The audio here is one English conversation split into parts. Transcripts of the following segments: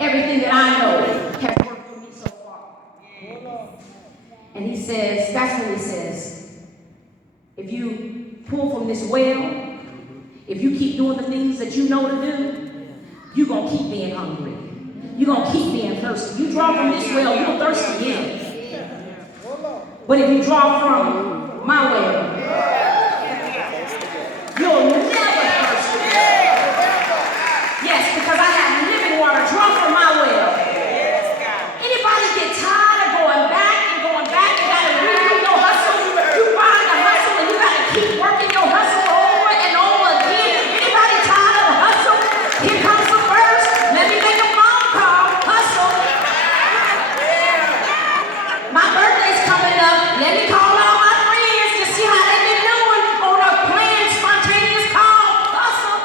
Everything that I know has worked for me so far. And he says, that's what he says. If you pull from this well, if you keep doing the things that you know to do, you're going to keep being hungry. You're going to keep being thirsty. You draw from this well, you'll thirst again. But if you draw from my well, you'll never thirst again. Yes, because I have living water. Draw from my well. Anybody get tired of going back and going back? You got to redo your hustle. You find the hustle and you got to keep working your hustle over and over again. Anybody tired of the hustle? Here comes the verse. Let me make a phone call. Hustle. My birthday's coming up. Let me call all my friends to see how they've been doing on a planned spontaneous call. Hustle.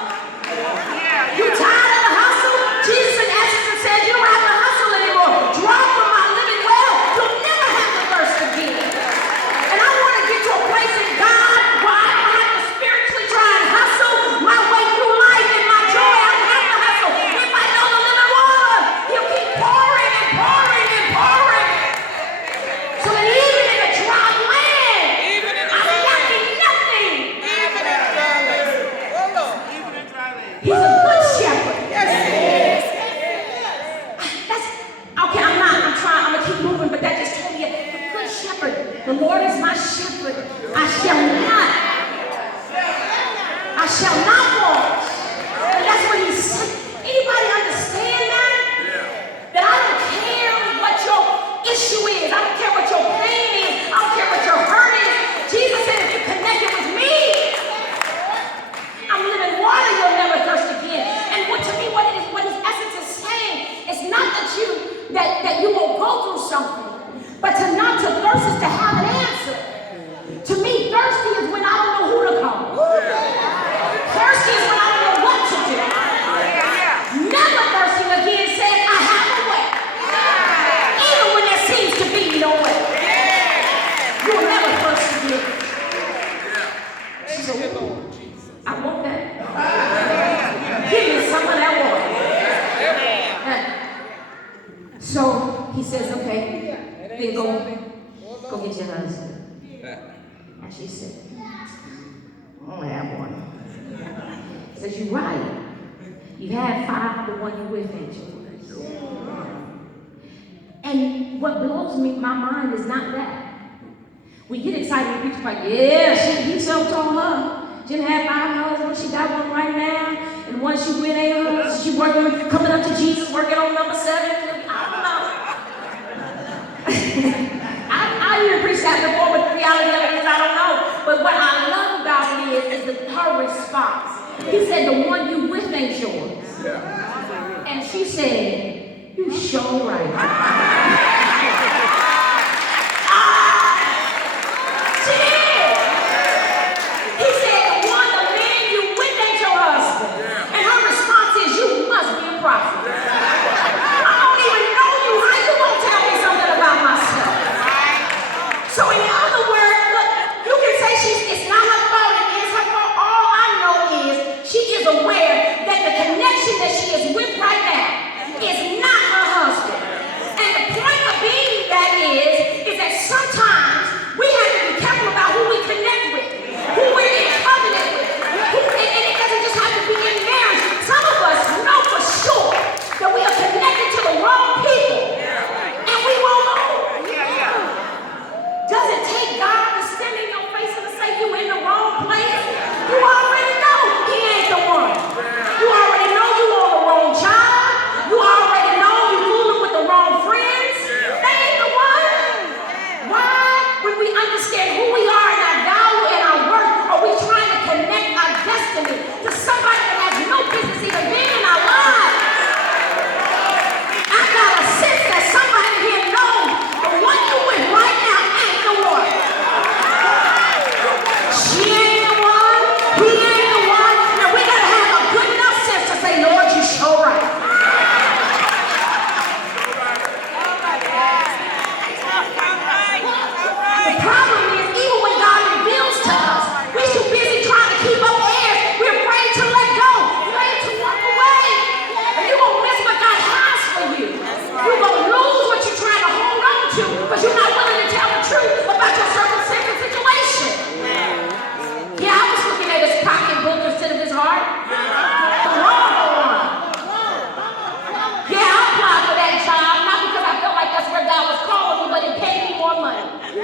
You tired of the hustle? Jesus in essence said you don't have to hustle anymore. Draw from my living well. You'll never have to thirst again. And I want to get to a place in God where I don't have to spiritually try and hustle my way through life in my joy. I don't have to hustle. If I know the living water, he'll keep pouring and pouring and pouring. So that even in a dry land, I'm lacking nothing. He's a good shepherd. That's okay. I'm gonna keep moving, but that just told you the good shepherd. The Lord is my shepherd. I shall not want. And that's what he said. Anybody understand that? That I don't care what your issue is. I don't care what your pain is. I don't care what your hurt is. Jesus said if you're connected with me, I'm living water, you'll never thirst again. And what to me, what his essence is saying, is not that you won't go through something, but not to thirst is to have an answer. To me, thirsty is when I don't know who to call. Thirsty is when I don't know what to do. Never thirsting again says I have a way. Even when there seems to be no way. You'll never thirst again. She said, I want that. Give me some of that water. So he says, okay, then go get your husband. And she said, I only have one. He says, you're right. You had 5, the one you with ain't yours. And what blows me, my mind is not that. We get excited and preach like, yeah, he self-taught her. She didn't have 5 husbands. She got one right now. And one she with ain't hers. She working, coming up to Jesus, working on number 7. I don't know. I didn't preach that before, but the reality of it is I don't know. But what I love about it is her response. He said, the one you with ain't yours. And she said, you sure right. That she is with right now is not her husband. And the point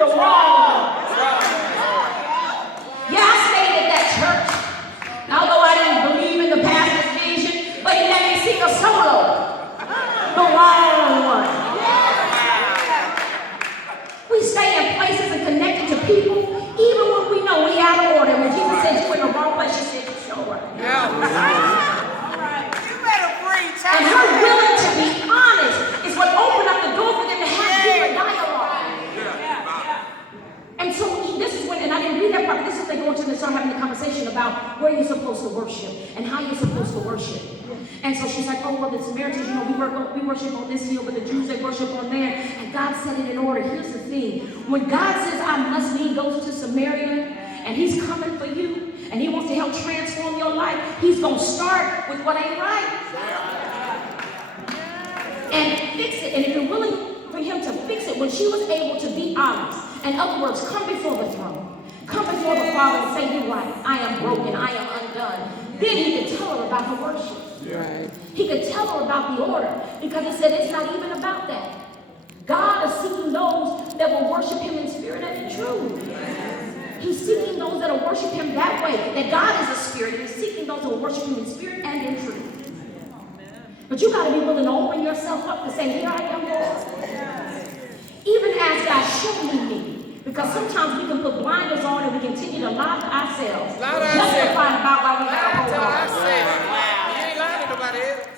the wrong one. Yeah, I stayed at that church. Although I didn't believe in the pastor's vision, but he let me sing a solo. The wrong one. We stay in places and connected to people, even when we know we out of order. When Jesus said you in the wrong place, you said you're sure. And her willing to be honest is what opened up the door for them to have deeper dialogue. And so this is when, and I didn't read that part, but this is when they go into and start having a conversation about where you're supposed to worship and how you're supposed to worship. And so she's like, oh, well, the Samaritans, you know, we worship on this hill, but the Jews, they worship on there. And God set it in order. Here's the thing. When God says, I must, he goes to Samaria, and he's coming for you, and he wants to help transform your life, he's going to start with what ain't right. And fix it. And if you're willing for him to fix it, when she was able to be honest, in other words, come before the throne, come before the Father and say, you're right, I am broken, I am undone. Then he could tell her about the worship. Right. He could tell her about the order, because he said it's not even about that. God is seeking those that will worship him in spirit and in truth. He's seeking those that will worship him that way. That God is a spirit, and he's seeking those that will worship him in spirit and in truth. But you got to be willing to open yourself up to say, here I am, Lord. Even as God showed me. Because sometimes we can put blinders on and we continue to lie to ourselves. Justifying about why we got to hold on.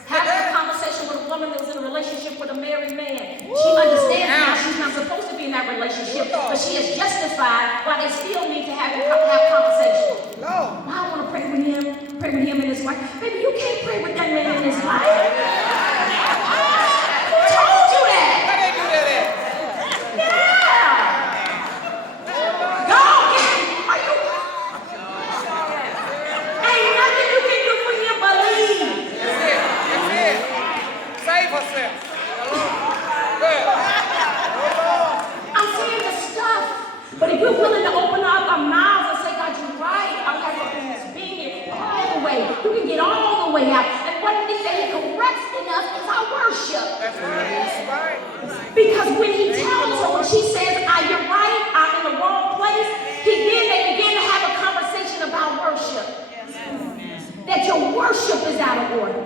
Having a conversation with a woman that was in a relationship with a married man. She understands now she's not supposed to be in that relationship, but she is justified why they still need to have conversation. Well, I want to pray with him and his wife. Baby, you can't pray with that man and his wife. Who told you that? How they do that? I'm saying the stuff, but if we're willing to open up our mouths and say, God, you're right, I'm not going to this being all the way. You can get all the way out. And what he said, he corrects in us is our worship. That's right. Because when he tells her, when she says, you're right, I'm in the wrong place, they begin to have a conversation about worship. That your worship is out of order.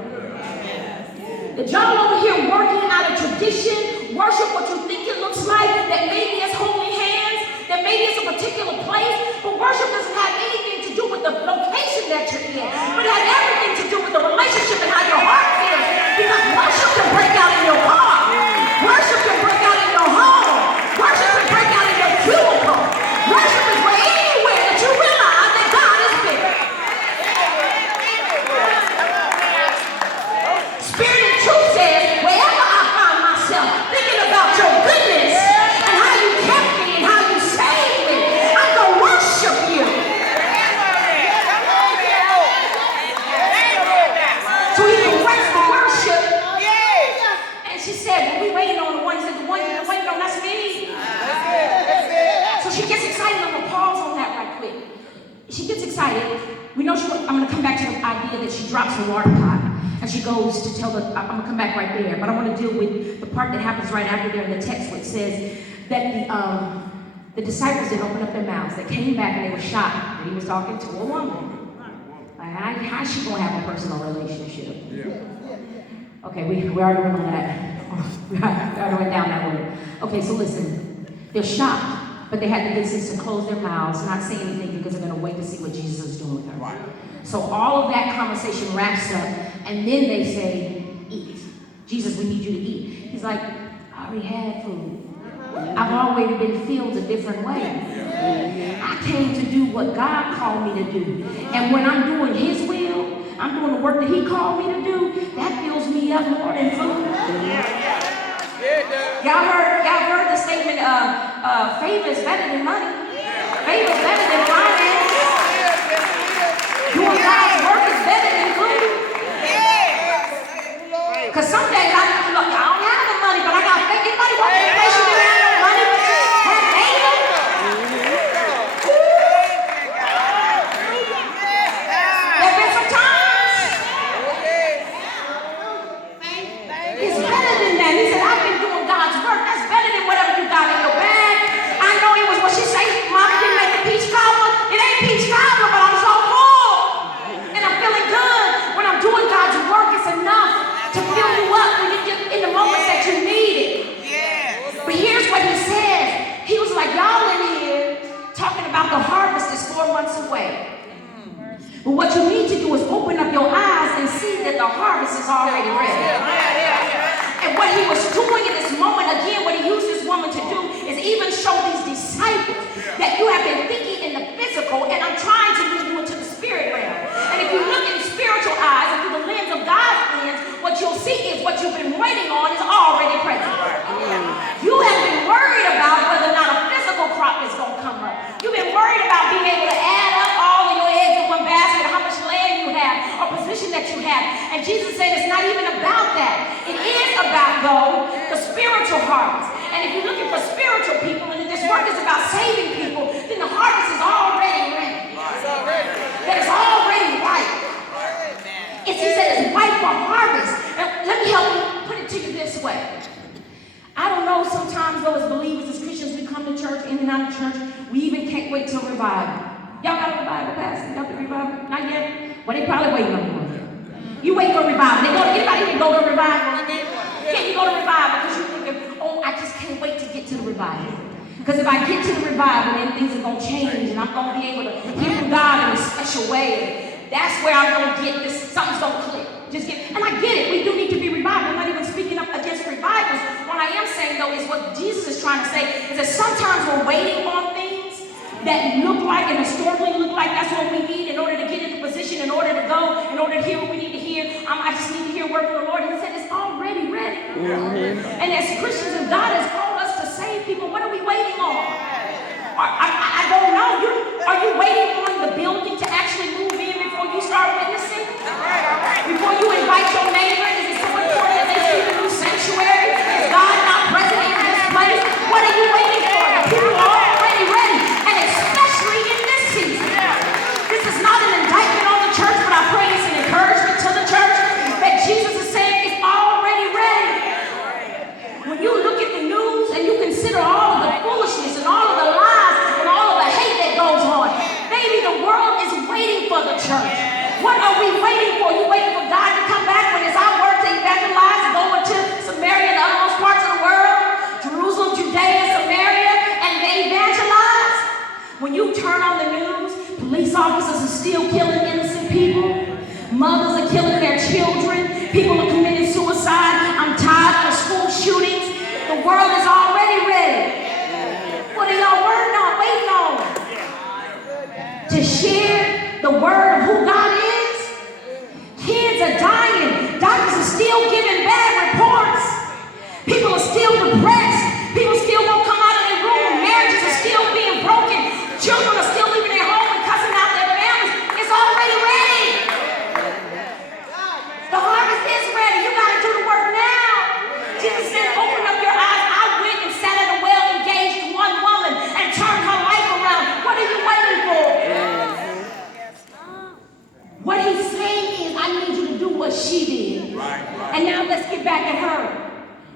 That y'all over here working out of tradition, worship what you think it looks like, that maybe it's holy hands, that maybe it's a particular place, but worship doesn't have anything to do with the location that you're in, but it has everything to do with the relationship and how your heart feels. Because worship can break out in your car, worship can break out in your home, worship can break out in your cubicle. Worship is where anywhere that you realize that God is bigger. Spirit and truth says, wherever I find myself thinking about your goodness and how you kept me and how you saved me, I'm going to worship you. So he corrects the worship. And she said, well, we waiting on the one. He said, the one you're waiting on, that's me. So she gets excited. I'm going to pause on that right quick. She gets excited. We know I'm going to come back to the idea that she drops the water pot. And she goes to tell I'm going to come back right there, but I want to deal with the part that happens right after there in the text, which says that the disciples didn't open up their mouths. They came back and they were shocked that he was talking to a woman. Like, how's she going to have a personal relationship? Yeah. Okay, we already went on that. We already went down that road. Okay, so listen, they're shocked, but they had the good sense to close their mouths, not say anything because they're going to wait to see what Jesus is doing with her. Right. So all of that conversation wraps up, and then they say, eat. Jesus, we need you to eat. He's like, I already had food. I've already been filled a different way. I came to do what God called me to do. And when I'm doing his will, I'm doing the work that he called me to do, that fills me up more than food. Y'all heard the statement, favor is better than money. Favor is better than finance. Doing God's work is better than food. Because some days I don't have the money, but I got faith. Anybody want to place you didn't have no money, but you had favor? There have been some times. It's better than that. He said, I've been doing God's work. That's better than whatever you got in your bag. I know it was what you need to do is open up your eyes and see that the harvest is already ready. And what he was doing in this moment, again, what he used this woman to do is even show these disciples that you have been thinking in the physical, and I'm trying to move you into the spirit realm. And if you look in spiritual eyes and through the lens of God's lens, what you'll see is what you've been waiting on is already present. You have been worried about whether or not a physical crop is going to come up. You've been worried about being able to add up all of your eggs in one basket, how much land you have, or position that you have. And Jesus said it's not even about that. It is about, though, the spiritual harvest. And if you're looking for spiritual people, and if this work is about saving people, then the harvest is already ready. That it's already ripe. He said it's ripe for harvest. And let me help you put it to you this way. I don't know, sometimes though, as believers, as Christians, we come to church, in and out of church, we even can't wait till revival. Y'all got a revival, Pastor? Y'all got revival? Not yet? Well, they probably waiting on you. You wait for revival. Anybody even go to revival? Can you go to revival because you're thinking, oh, I just can't wait to get to the revival. Because if I get to the revival, then things are going to change, and I'm going to be able to hear from God in a special way. That's where I'm going to get this, something's going to click. And I get it, we do need to be revived. I'm not even speaking up against revivals. What I am saying, though, is what Jesus is trying to say, is that sometimes we're waiting on things that look like and historically look like that's what we need in order to get into position, in order to go, in order to hear what we need to hear. I just need to hear a word from the Lord. And he said it's already ready. And as Christians, if God has called us to save people, what are we waiting on? I don't know. Are you waiting on the building to actually move in before you start witnessing? Before you invite your neighbor? Is it so important that they see the new sanctuary? Is God not present in this place? What are you waiting for? The people are already ready, and especially in this season. This is not an indictment on the church, but I pray it's an encouragement to the church that Jesus is saying it's already ready. When you look at the news and you consider all of the foolishness and all of the lies and all of the hate that goes on, maybe the world is waiting for the church. What are we waiting for? You waiting for God to come back when it's our work to evangelize, go into Samaria and the uttermost parts of the world, Jerusalem, Judea, Samaria, and they evangelize? When you turn on the news, police officers are still killing innocent people. Mothers are killing their children. People are committing suicide. I'm tired of school shootings. The world is already ready. What are y'all waiting on? To share the word of who God is? Kids are dying. Doctors are still giving bad reports. People are still depressed. People still won't come out of their room. Marriages are still being broken. Children are still leaving their home and cussing out their families. It's already ready. The harvest is ready. You got to do the work now. Jesus said, open up your eyes. I went and sat at a well, engaged one woman, and turned her life around. What are you waiting for? What he's saying is, I need you to do what she did. And now let's get back at her.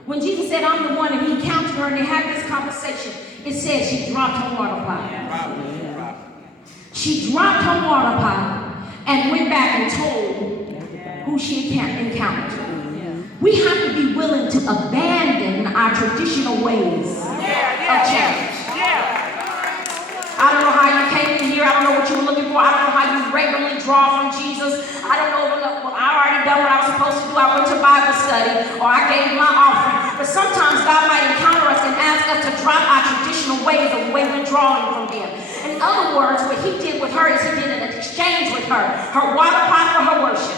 When Jesus said, I'm the one, and he encountered her and they had this conversation, it says she dropped her water pot. She dropped her water pot and went back and told who she encountered. We have to be willing to abandon our traditional ways of change. I don't know how you came in here. I don't know what you were looking for. I don't know how you regularly draw from Jesus. I don't know. Well, I already done what I was supposed to do. I went to Bible study or I gave my offering. But sometimes God might encounter us and ask us to drop our traditional ways of the way we're drawing from Him. In other words, what He did with her is He did an exchange with her. Her water pot for her worship.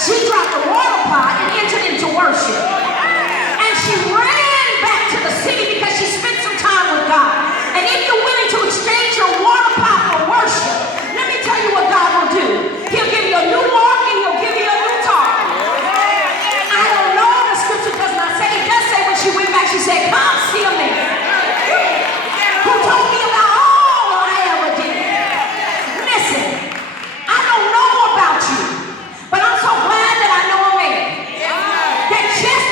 She dropped the water pot and entered into worship. And she ran back to the city because she spent some time with God. And if you're willing to exchange your water pot for worship, let me tell you what God will do. He'll give you a new walk and He'll give you a new talk. I don't know, the scripture does not say. It does say when she went back, she said, come see a man who told me about all I ever did. Listen, I don't know about you, but I'm so glad that I know a man that just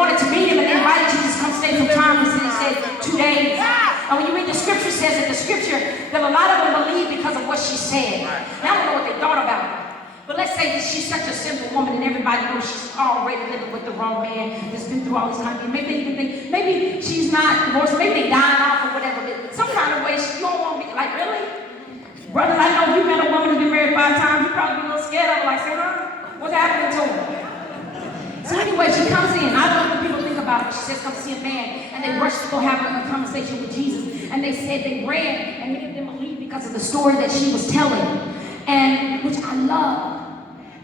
wanted to meet him and they invited Jesus to come stay some time. He said 2 days. And when you read the scripture, says in the scripture that a lot of them believed because of what she said. Now I don't know what they thought about her. But let's say that she's such a simple woman and everybody knows she's already living with the wrong man that's been through all this kind of thing. Maybe they even think, maybe she's not divorced, maybe they dying off or whatever. But some kind of way, you don't want to be like, really? Brothers, I know you met a woman who's been married 5 times, you probably be a little scared of her, like, say, huh? What's happening to her? So anyway, she comes in. I don't know what people think about it. She says, come see a man. And they rush to go have a conversation with Jesus. And they said they ran, and many of them believed because of the story that she was telling. And which I love.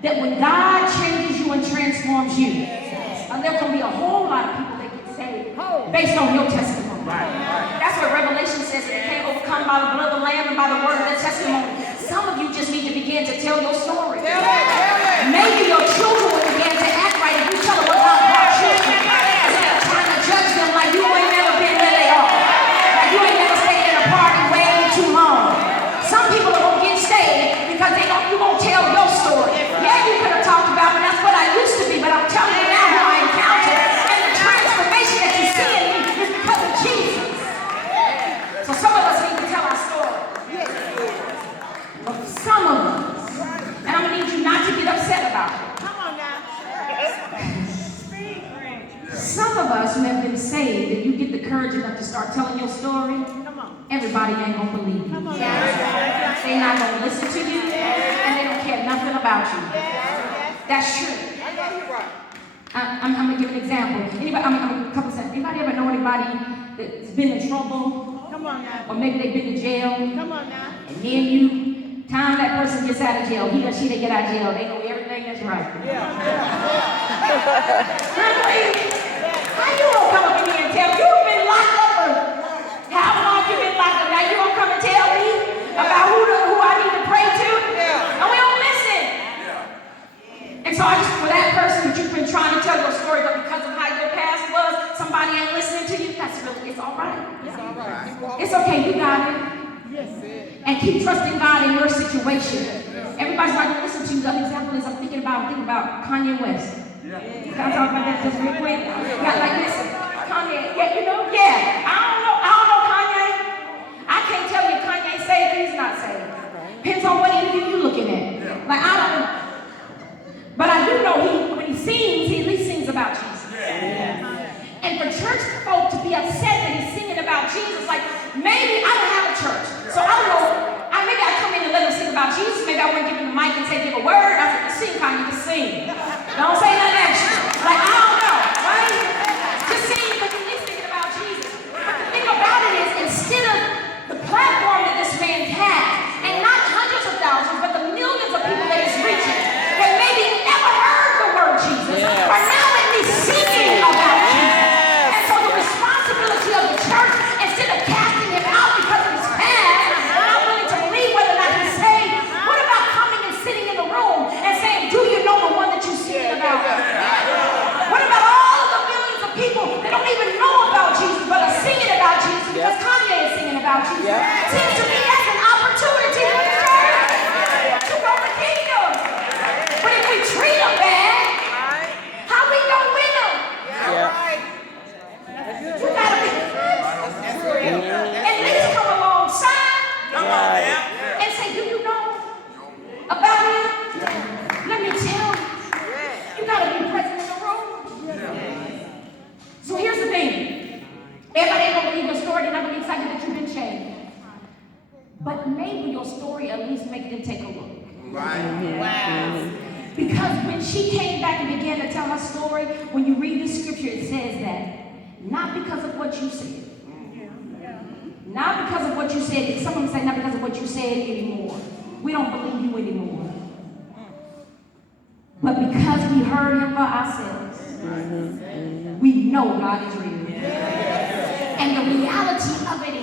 That when God changes you and transforms you, there can be a whole lot of people that get saved based on your testimony. That's what Revelation says. They can't overcome by the blood of the Lamb and by the word of their testimony. Some of you just need to begin to tell your story. Maybe your children will begin to act right if you tell them what God brought you. Instead of trying to judge them like you ain't never been where they are. Like you ain't never stayed in a party way too long. Some people are going to get saved because you won't tell your story. Yeah, you could have talked about it, that's what I used to be, but I'm telling you now who I encountered, and the transformation that you see in me is because of Jesus. So some of us need to tell our story. But some of us, and I'm going to need you not to get upset about it. Come on now. Some of us who have been saved, if you get the courage enough to start telling your story, everybody ain't going to believe you. They're not going to listen to you, and they don't care nothing about you. That's true. I'm going to give an example. Anybody, a couple seconds. Anybody ever know anybody that's been in trouble? Come on now. Or maybe they've been to jail? Come on now. And then time that person gets out of jail, he or she, they get out of jail, they know everything that's right. How you gonna come up to me and tell me you've been locked up for how long you been locked up? Now you gonna come and tell me about who I need to pray to? And we don't listen. And so I just, for that person that you've been trying to tell your story, but because of how your past was, somebody ain't listening to you, that's really, it's all right. It's all right. It's okay, you got it. Yes, and keep trusting God in your situation. Everybody's not going to listen to you. The other example is I'm thinking about Kanye West. Can I talk about that just real quick? Yeah, like listen, Kanye, I don't know Kanye. I can't tell you Kanye's saved or he's not saved. Depends on what interview you're looking at. Like, I don't know. But I do know when he sings, he at least sings about Jesus. And for church folk to be upset that he's singing about Jesus, like, maybe I don't have a church. So I don't know. Maybe I come in and let him sing about Jesus. Maybe I wouldn't give him the mic and say, give a word. I said, sing, Kanye, just sing. Don't say nothing extra. Like, I don't know, right? Just sing because he's singing about Jesus. But the thing about it is, instead of the platform that this man has, and not hundreds of thousands, but the millions of people that he's reaching, that maybe never heard the word Jesus, are now at least singing about Jesus. And so the responsibility of the church, instead of casting him out because of his past, not willing to believe whether or not he's saved, what about coming and sitting in the room and saying, do you know the one that you're singing about? What about all of the millions of people that don't even know about Jesus but are singing about Jesus because Kanye is singing about Jesus? Seems to me that's an opportunity for the church to go the kingdom. But if we treat them bad, how we gonna win them? You gotta be at least come alongside and say, do you know about him? Let me tell you. You gotta be present in the room. So here's the thing. Everybody ain't gonna believe your story, they're not gonna be excited that you've been changed. But maybe your story at least make them take a look. Wow. Because when she came back and began to tell her story, when you read the scripture, it says that not because of what you said. Not because of what you said. Some of them say not because of what you said anymore. We don't believe you anymore. But because we heard him for ourselves, we know God is real. And the reality of it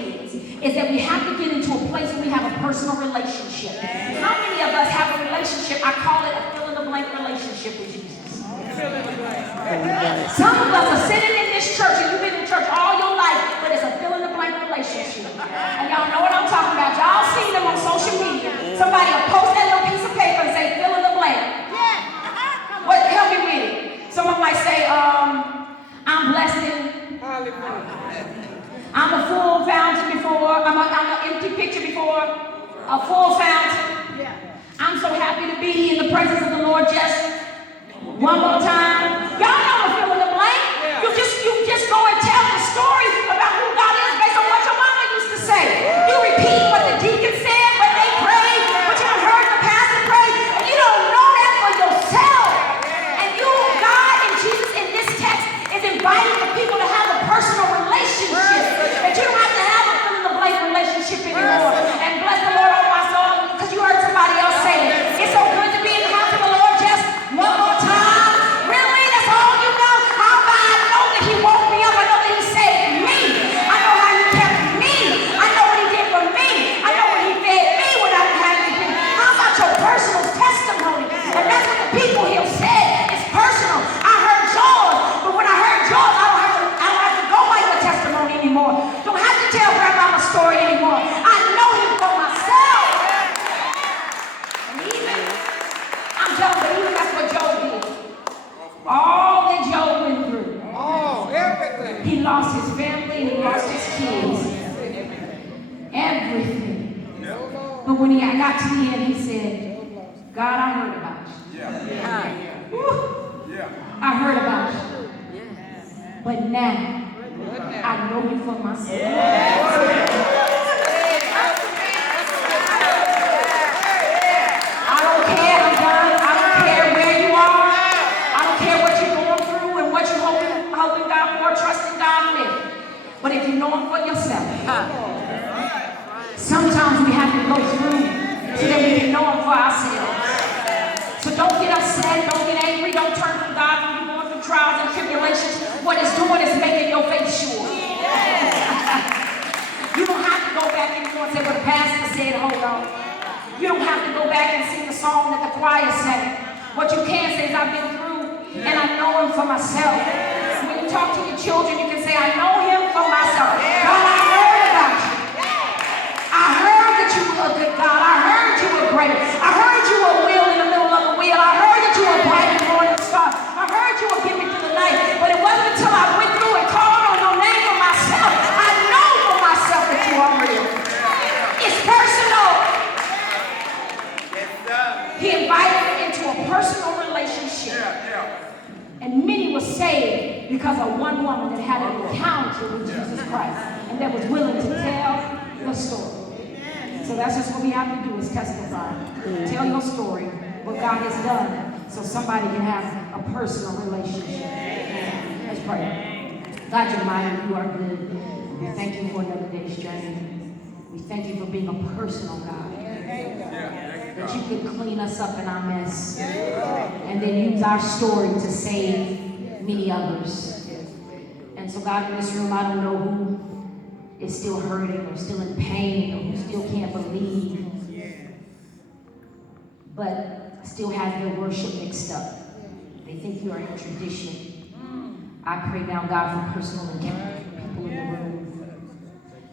is that we have to get into a place where we have a personal relationship. How many of us have a relationship? I call it a fill-in-the-blank relationship with Jesus. Some of us are sitting in this church, and you've been in church all your life, but it's a fill-in-the-blank relationship. And y'all know what I'm talking about. Y'all seen them on social media. Somebody will post that little piece of paper and say, fill in the blank. What? Help me with it. Someone might say, I I'm a full fountain before, I'm an empty picture before a full fountain. I'm so happy to be in the presence of the Lord just one more time. Y'all know the fill in the blank. You just go and tell the story about who God is based on what your mama used to say. You repeat what the deacon said when they prayed, what you heard the pastor pray, and you don't know that for yourself. And you, God and Jesus in this text is inviting the people to have a personal relationship. That you don't have to have a fill in the blank relationship anymore. And bless the Lord on my soul, because you heard somebody else say it. It's so good to be in the house of the Lord just one more time. Really? That's all you know? How about I know that He woke me up? I know that He saved me. I know how He kept me. I know what He did for me. I know what He fed me when I didn't have anything. How about your personal testimony? And that's what the people here said. It's personal. I heard yours, but when I heard yours, I don't have to go by your testimony anymore. Don't have to tell grandmama's story anymore. I know Him for myself. And even, I'm telling you, even that's what Job did. All that Job went through. Oh, everything. He lost his family and he lost his kids. Everything. But when he got to the end, he said, God, I heard about you. Woo. I heard about you. But now, I know you for myself. I don't care, I'm done. I don't care where you are. I don't care what you're going through and what you're hoping God for, trusting God with. But if you know Him for yourself, sometimes we have to go through so that we can know Him for ourselves. So don't get upset, don't get angry, don't turn from God when you're going through trials and tribulations. What it's doing is making your faith sure. You don't have to go back anymore and say, well, the pastor said, hold on. You don't have to go back and sing the song that the choir sang. What you can say is, I've been through and I know Him for myself. When you talk to your children, you can say, I know Him for myself. God, I heard about you. I heard that you were a good God. I heard you were great. I heard you were a wheel in the middle of a wheel. I heard that you were bright and morning star. I heard you were giving through the night. But it wasn't until I went through and called on your name for myself. I know for myself that you are real. It's personal. He invited me into a personal relationship. And many were saved because of one woman that had an encounter with Jesus Christ and that was willing to tell the story. So that's just what we have to do, is testify. Tell your story, what God has done, so somebody can have a personal relationship. Let's pray. God, you're mighty, you are good. We thank you for another day's journey. We thank you for being a personal God. That you can clean us up in our mess and then use our story to save many others. And so God, in this room, I don't know who is still hurting or still in pain or who still can't believe, but still has their worship mixed up. They think you are in tradition. I pray now, God, for personal encounter for people in the room,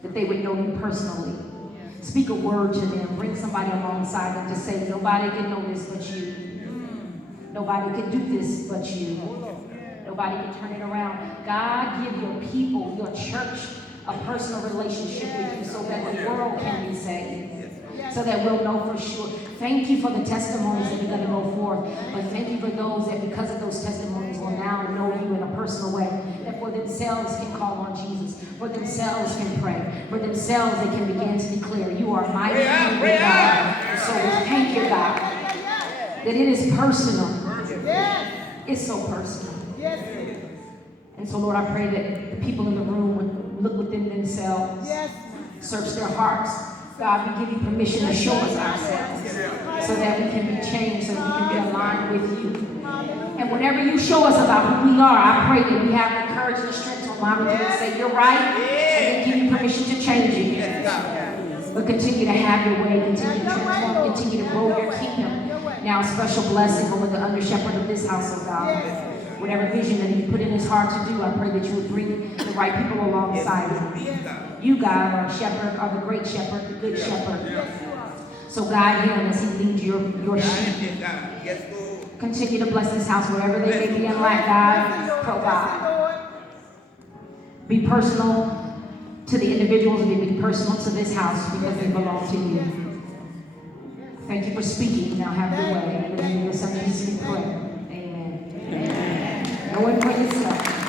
that they would know you personally. Speak a word to them. Bring somebody alongside them to say, nobody can know this but you. Nobody can do this but you. Nobody can turn it around. God, give your people, your church, a personal relationship with you so that the world can be saved. So that we'll know for sure. Thank you for the testimonies that are going to go forth. But thank you for those that, because of those testimonies, will now know you in a personal way. That for themselves can call on Jesus. For themselves can pray. For themselves they can begin to declare, you are mighty and good God. And so we thank you, God, that it is personal. It's so personal. And so, Lord, I pray that the people in the room would look within themselves, search their hearts. God, we give you permission to show us ourselves so that we can be changed, so that we can be aligned with you. And whenever you show us about who we are, I pray that we have the courage and the strength to allow you to say, you're right, and then give you permission to change it. But continue to have your way, continue to transform, continue to grow your kingdom. Now, a special blessing over the under shepherd of this house, oh God. Whatever vision that you put in his heart to do, I pray that you would bring the right people alongside him. You, God, are a shepherd, are the great shepherd, the good shepherd. So guide him as he leads your sheep. Continue to bless this house wherever they may be in lack, God. Provide. Be personal To the individuals, may be personal to this house because they belong to you. Thank you for speaking. Now have your way. In the name of your son, Jesus, we pray. Amen. Amen. Go and pray yourself.